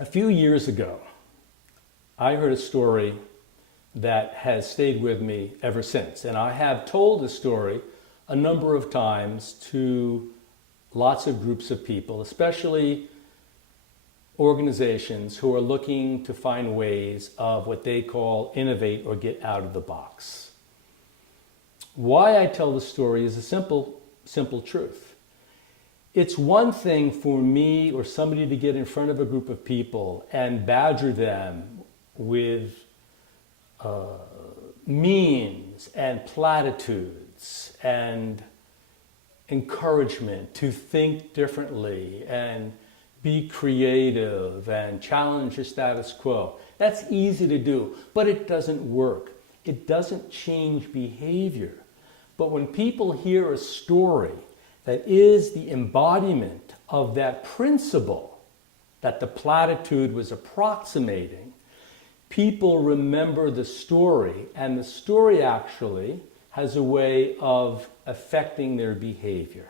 A few years ago, I heard a story that has stayed with me ever since. And I have told the story a number of times to lots of groups of people, especially organizations who are looking to find ways of what they call innovate or get out of the box. Why I tell the story is a simple truth. It's one thing for me or somebody to get in front of a group of people and badger them with memes and platitudes and encouragement to think differently and be creative and challenge the status quo. That's easy to do, but it doesn't work. It doesn't change behavior. But when people hear a story that is the embodiment of that principle that the platitude was approximating, people remember the story, and the story actually has a way of affecting their behavior.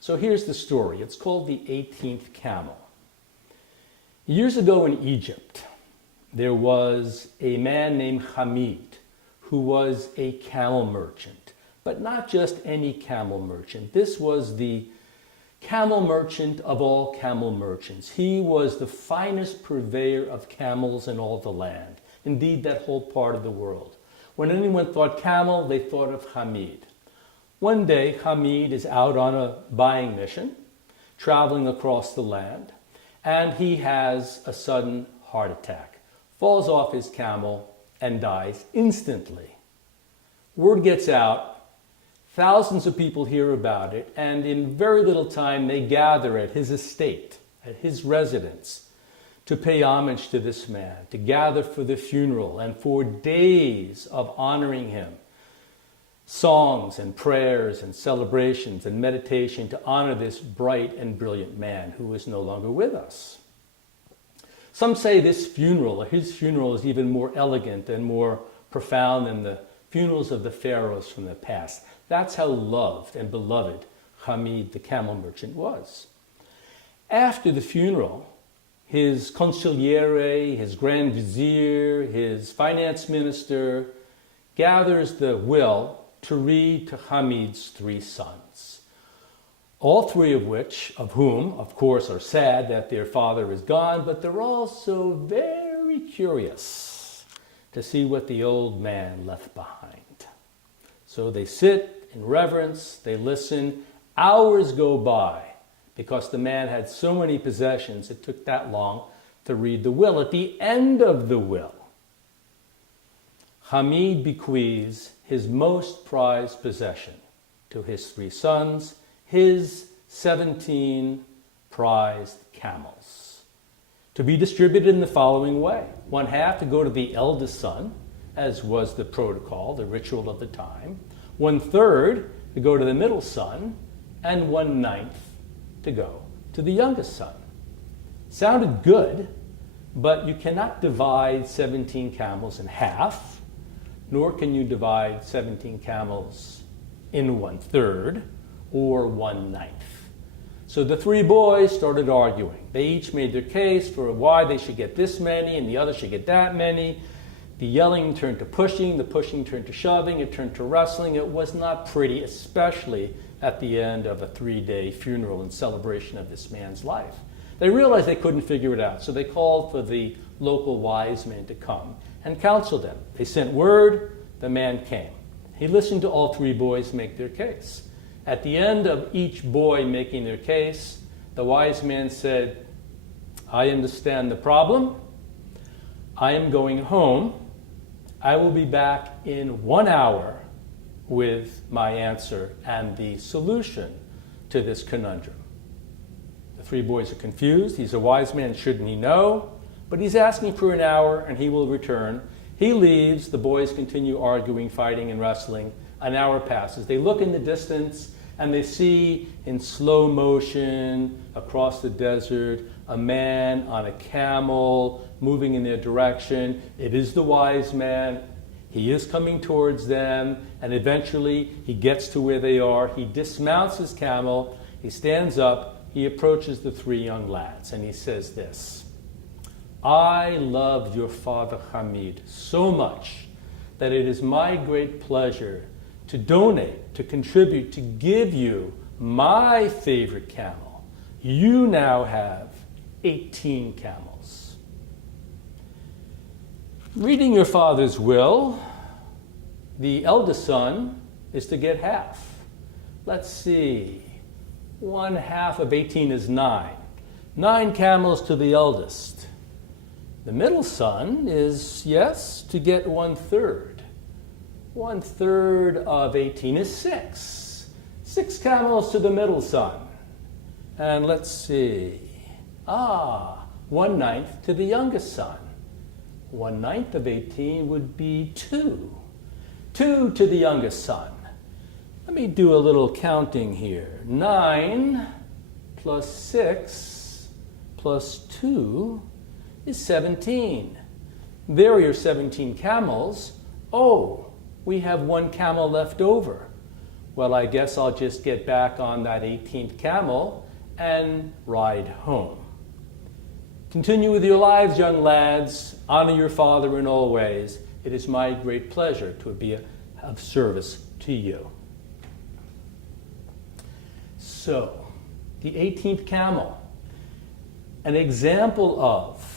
So here's the story. It's called the 18th Camel. Years ago in Egypt, there was a man named Hamid who was a camel merchant. But not just any camel merchant. This was the camel merchant of all camel merchants. He was the finest purveyor of camels in all the land. Indeed, that whole part of the world. When anyone thought camel, they thought of Hamid. One day, Hamid is out on a buying mission, traveling across the land, and he has a sudden heart attack, falls off his camel, and dies instantly. Word gets out. Thousands of people hear about it, and in very little time they gather at his estate, at his residence, to pay homage to this man, to gather for the funeral, and for days of honoring him. Songs and prayers and celebrations and meditation to honor this bright and brilliant man who is no longer with us. Some say this funeral, or his funeral, is even more elegant and more profound than the funerals of the pharaohs from the past. That's how loved and beloved Hamid the camel merchant was. After the funeral, his consigliere, his grand vizier, his finance minister gathers the will to read to Hamid's 3 sons. All 3 of whom, of course, are sad that their father is gone, but they're also very curious to see what the old man left behind. So they sit in reverence, they listen. Hours go by because the man had so many possessions, it took that long to read the will. At the end of the will, Hamid bequeaths his most prized possession to his 3 sons, his 17 prized camels, to be distributed in the following way. 1/2 to go to the eldest son, as was the protocol, the ritual of the time. 1/3 to go to the middle son, and 1/9 to go to the youngest son. Sounded good, but you cannot divide 17 camels in half, nor can you divide 17 camels in 1/3 or 1/9. So the 3 boys started arguing. They each made their case for why they should get this many and the other should get that many. The yelling turned to pushing, the pushing turned to shoving, it turned to wrestling. It was not pretty, especially at the end of a 3-day funeral and celebration of this man's life. They realized they couldn't figure it out, so they called for the local wise men to come and counsel them. They sent word, the man came. He listened to all 3 boys make their case. At the end of each boy making their case, the wise man said, "I understand the problem. I am going home. I will be back in 1 hour with my answer and the solution to this conundrum." The 3 boys are confused. He's a wise man, shouldn't he know? But he's asking for an hour and he will return. He leaves. The boys continue arguing, fighting, and wrestling. An hour passes. They look in the distance and they see in slow motion across the desert a man on a camel moving in their direction. It is the wise man. He is coming towards them, and eventually he gets to where they are. He dismounts his camel. He stands up. He approaches the 3 young lads, and he says this: I love your father Hamid so much that it is my great pleasure to donate, to contribute, to give you my favorite camel. You now have 18 camels. Reading your father's will, the eldest son is to get half. Let's see, 1/2 of 18 is 9. 9 camels to the eldest. The middle son is, yes, to get 1/3. 1/3 of 18 is 6. 6 camels to the middle son. And let's see, 1/9 to the youngest son. 1/9 of 18 would be 2. 2 to the youngest son. Let me do a little counting here. 9 plus 6 plus 2 is 17. There are your 17 camels. Oh, we have 1 camel left over. Well, I guess I'll just get back on that 18th camel and ride home. Continue with your lives, young lads. Honor your father in all ways. It is my great pleasure to be of service to you. So, the 18th camel, an example of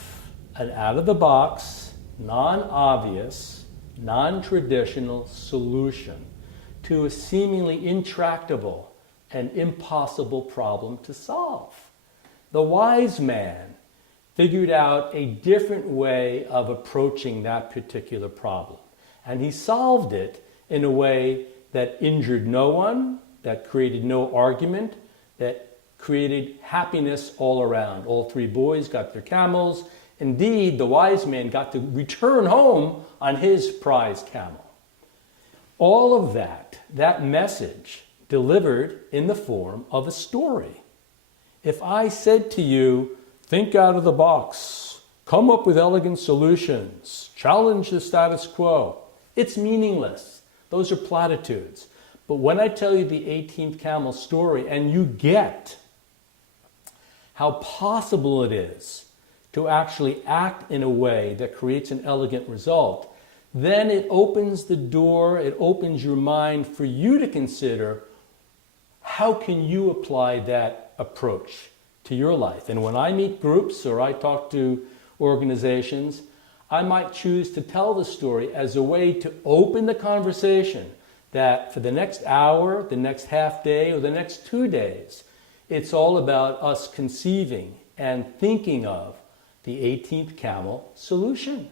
an out-of-the-box, non-obvious, non-traditional solution to a seemingly intractable and impossible problem to solve. The wise man figured out a different way of approaching that particular problem, and he solved it in a way that injured no one, that created no argument, that created happiness all around. All 3 boys got their camels. Indeed, the wise man got to return home on his prize camel. All of that message delivered in the form of a story. If I said to you, think out of the box, come up with elegant solutions, challenge the status quo, it's meaningless. Those are platitudes. But when I tell you the 18th camel story and you get how possible it is to actually act in a way that creates an elegant result, then it opens the door, it opens your mind for you to consider how can you apply that approach to your life. And when I meet groups or I talk to organizations, I might choose to tell the story as a way to open the conversation that for the next hour, the next half day, or the next 2 days, it's all about us conceiving and thinking of the 18th camel solution.